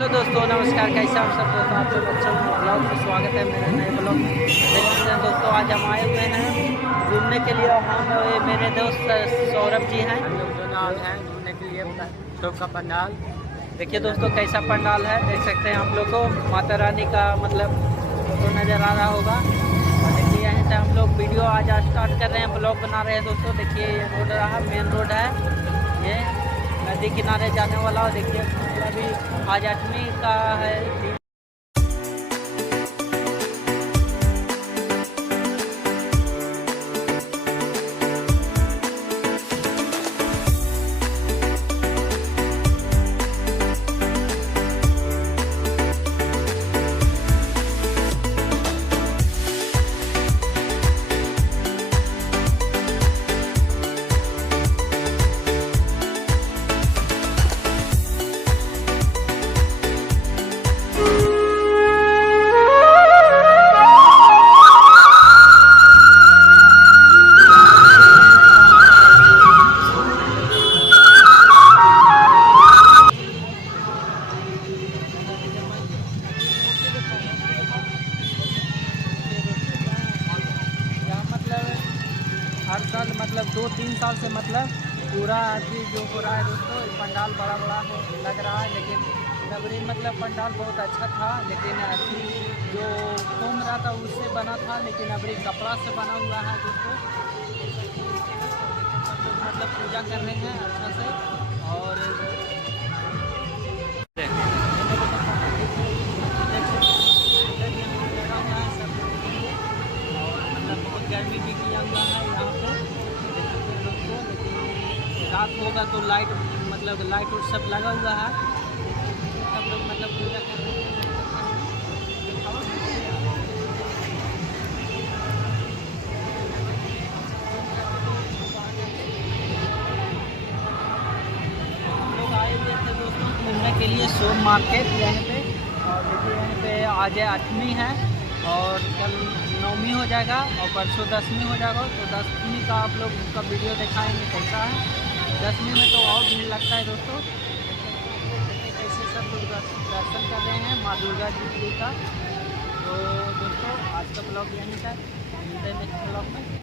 Hello दोस्तों, नमस्कार। कैसे आप सब दोस्तों? आप सब अच्छा ब्लॉग में स्वागत है मेरे नए ब्लॉग में। देखते हैं दोस्तों, आज हम आए हुए हैं घूमने के लिए। हम मेरे दोस्त सौरभ जी हैं, हम लोग दोनों आए हैं घूमने के लिए शोक का पंडाल। देखिए दोस्तों कैसा पंडाल है, देख सकते हैं हम लोग को माता रानी का मतलब फोटो नज़र आ रहा होगा। और देखिए यहीं से हम लोग वीडियो आज स्टार्ट कर रहे हैं, ब्लॉग बना रहे हैं दोस्तों। देखिए ये रोड रहा, मेन रोड है, ये नदी किनारे जाने वाला। और देखिए अभी आज 8वीं का है। हर साल मतलब 2-3 साल से मतलब पूरा चीज़ जो हो रहा है दोस्तों, पंडाल बड़ा लग रहा है। लेकिन नबरी मतलब पंडाल बहुत अच्छा था, लेकिन अभी जो घूम रहा था उससे बना था, लेकिन अबरी कपड़ा से बना हुआ है दोस्तों। मतलब पूजा कर रहे हैं अच्छा से। और मतलब बहुत गर्मी भी किया हुआ है यहाँ पे दोस्तों। लेकिन रात होगा तो लाइट मतलब लाइट उट सब लगा हुआ है, सब लोग मतलब पूजा कर रहे हैं। हम लोग आए हुए थे दोस्तों घूमने के लिए सोम मार्केट यहाँ पे। और देखिए यहाँ पे आज 8वीं है और कल 9वीं हो जाएगा और परसों 10वीं हो जाएगा। तो 10वीं का आप लोग का वीडियो दिखाएंगे कैसा है। 10वीं में तो और भीड़ लगता है दोस्तों। कैसे सब लोग दर्शन कर रहे हैं माँ दुर्गा जी का। तो दोस्तों आज का ब्लॉग यहीं तक, मिलते हैं नेक्स्ट ब्लॉग में।